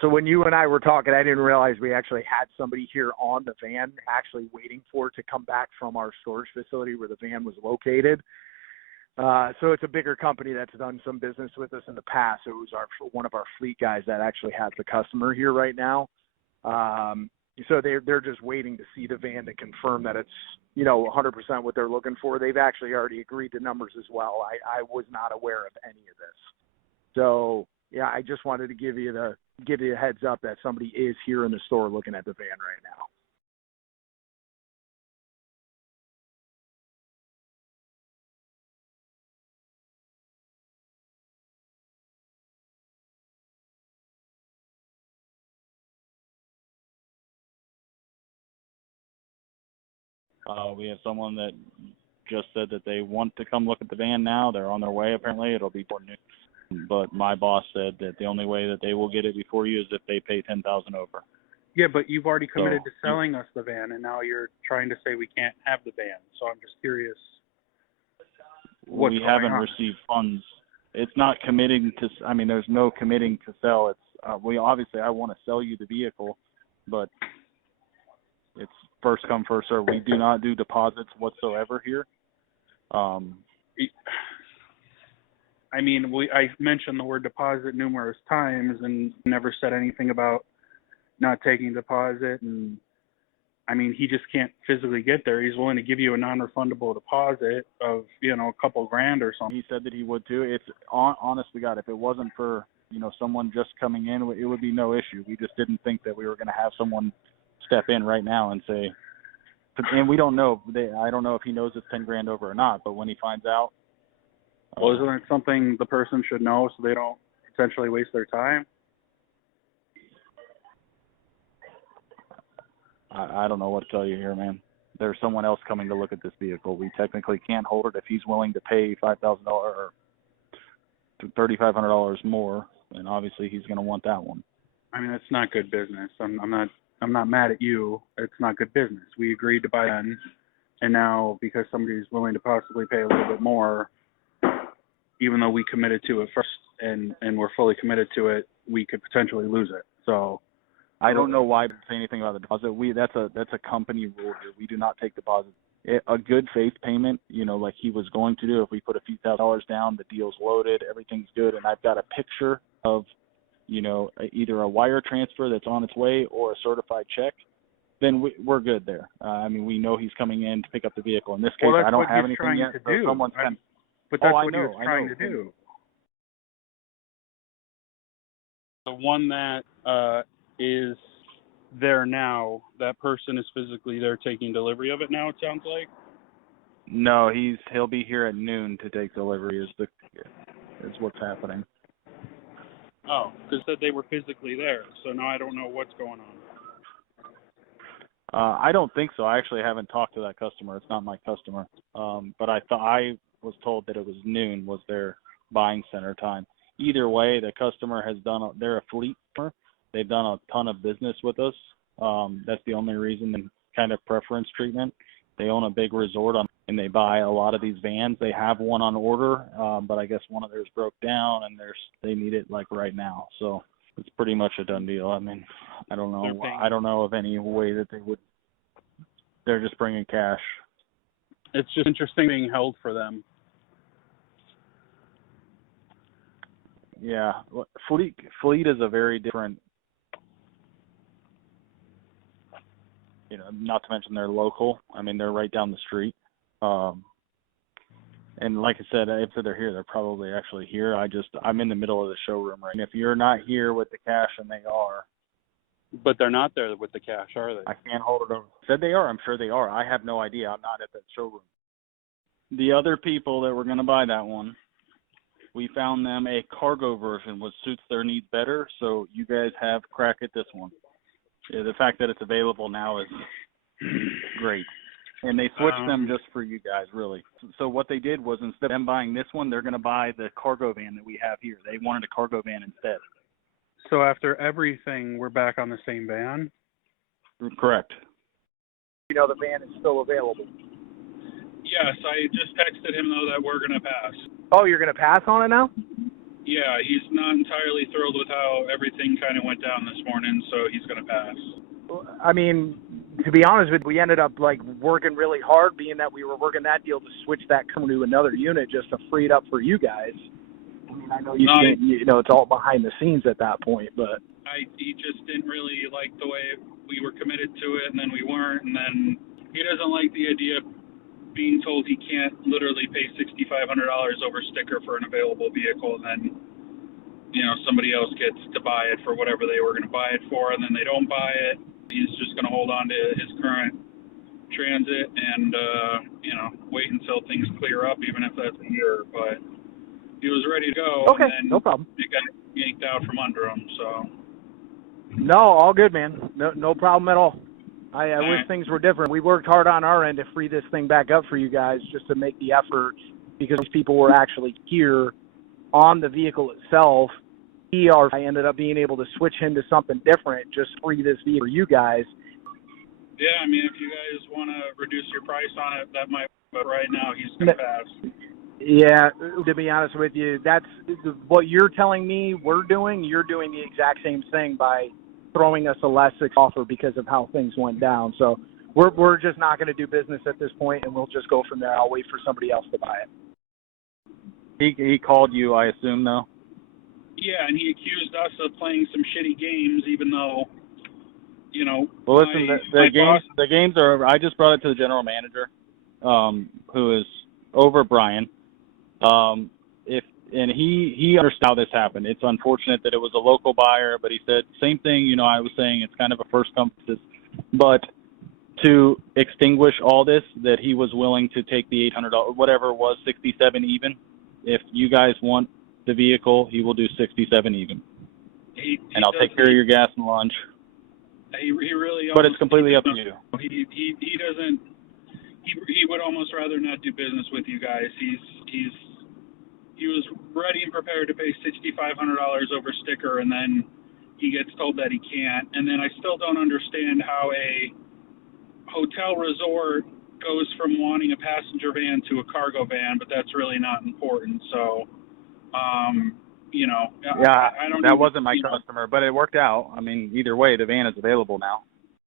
So when you and I were talking, I didn't realize we actually had somebody here on the van actually waiting for it to come back from our storage facility where the van was located. So it's a bigger company that's done some business with us in the past. So it was one of our fleet guys that actually has the customer here right now. So they're just waiting to see the van to confirm that it's, 100% what they're looking for. They've actually already agreed to numbers as well. I was not aware of any of this. So yeah, I just wanted to give you a heads up that somebody is here in the store looking at the van right now. We have someone that just said that they want to come look at the van now. They're on their way, apparently. It'll be before noon. But my boss said that the only way that they will get it before you is if they pay $10,000 over. Yeah, but you've already committed to selling us the van, and now you're trying to say we can't have the van. So I'm just curious. We haven't received funds. It's not committing to. I mean, there's no committing to sell. It's I want to sell you the vehicle, but it's first come, first serve. We do not do deposits whatsoever here. I mentioned the word deposit numerous times and never said anything about not taking deposit. And I mean, he just can't physically get there. He's willing to give you a non-refundable deposit of, a couple grand or something. He said that he would too. It's honest to God, if it wasn't for, someone just coming in, it would be no issue. We just didn't think that we were going to have someone step in right now and say, and we don't know. I don't know if he knows it's 10 grand over or not, but when he finds out. Well, isn't it something the person should know so they don't potentially waste their time? I don't know what to tell you here, man. There's someone else coming to look at this vehicle. We technically can't hold it. If he's willing to pay $5,000 or $3,500 more, then obviously he's going to want that one. I mean, it's not good business. I'm not mad at you. It's not good business. We agreed to buy then, and now because somebody's willing to possibly pay a little bit more, even though we committed to it first and we're fully committed to it, we could potentially lose it. So I don't know why to say anything about the deposit. That's a company rule here. We do not take deposits. A good faith payment, like he was going to do, if we put a few $1,000s down, the deal's loaded, everything's good, and I've got a picture of, either a wire transfer that's on its way or a certified check, then we're good there. We know he's coming in to pick up the vehicle. In this case, I don't have anything yet. But that's what he was trying to do. The one that is there now, that person is physically there taking delivery of it now, it sounds like? No, he'll be here at noon to take delivery is what's happening. Oh, because said they were physically there, so now I don't know what's going on. I don't think so. I actually haven't talked to that customer. It's not my customer. But I was told that it was noon was their buying center time. Either way, the customer they're a fleet customer. They've done a ton of business with us. That's the only reason, and kind of preference treatment. They own a big resort and they buy a lot of these vans. They have one on order, but I guess one of theirs broke down and they need it like right now. So it's pretty much a done deal. I mean, I don't know. I don't know of any way that they would. They're just bringing cash. It's just interesting being held for them. Yeah, fleet is a very different. Not to mention they're local. I mean, they're right down the street. And like I said, if they're here, they're probably actually here. I'm in the middle of the showroom right now. If you're not here with the cash, and they are. But they're not there with the cash, are they? I can't hold it over. Said they are. I'm sure they are. I have no idea. I'm not at that showroom. The other people that were going to buy that one, we found them a cargo version which suits their needs better. So you guys have crack at this one. Yeah, the fact that it's available now is great. And they switched them just for you guys, really. So what they did was, instead of them buying this one, they're going to buy the cargo van that we have here. They wanted a cargo van instead. So after everything, we're back on the same van? Correct. The van is still available. Yes, I just texted him, though, that we're going to pass. Oh, you're going to pass on it now? Yeah, he's not entirely thrilled with how everything kind of went down this morning, so he's going to pass. I mean, to be honest with you, we ended up like working really hard, being that we were working that deal to switch that company to another unit just to free it up for you guys. I mean, I know you can't, you know, it's all behind the scenes at that point, but he just didn't really like the way we were committed to it, and then we weren't, and then he doesn't like the idea of being told he can't literally pay $6,500 over sticker for an available vehicle, and then, you know, somebody else gets to buy it for whatever they were going to buy it for, and then they don't buy it. He's just going to hold on to his current Transit and, you know, wait until things clear up, even if that's a year. But he was ready to go, okay, and then no problem. it got yanked out from under him. So No, all good, man. No problem at all. I wish things were different. We worked hard on our end to free this thing back up for you guys, just to make the effort, because people were actually here on the vehicle itself. I ended up being able to switch him to something different, just free this vehicle for you guys. yeah, I mean, if you guys want to reduce your price on it, that might. But right now, he's going to pass. Yeah, to be honest with you, that's what you're telling me we're doing. You're doing the exact same thing by throwing us a less offer because of how things went down. So we're just not going to do business at this point, and we'll just go from there. I'll wait for somebody else to buy it. He called you, I assume, though? Yeah, and he accused us of playing some shitty games, even though, you know. Well, listen, the games are. I just brought it to the general manager, who is over Brian. He understood how this happened. It's unfortunate that it was a local buyer, but he said same thing. You know, I was saying it's kind of a first come, but to extinguish all this, that he was willing to take the $800, whatever it was, 67 even. If you guys want the vehicle, he will do 67 even. And I'll take care of your gas and lunch. He really. But it's completely up to you. He doesn't. He would almost rather not do business with you guys. He was ready and prepared to pay $6,500 over sticker, and then he gets told that he can't. And then I still don't understand how a hotel resort goes from wanting a passenger van to a cargo van, but that's really not important. So, you know, yeah, that wasn't my customer, but it worked out. I mean, either way, the van is available now.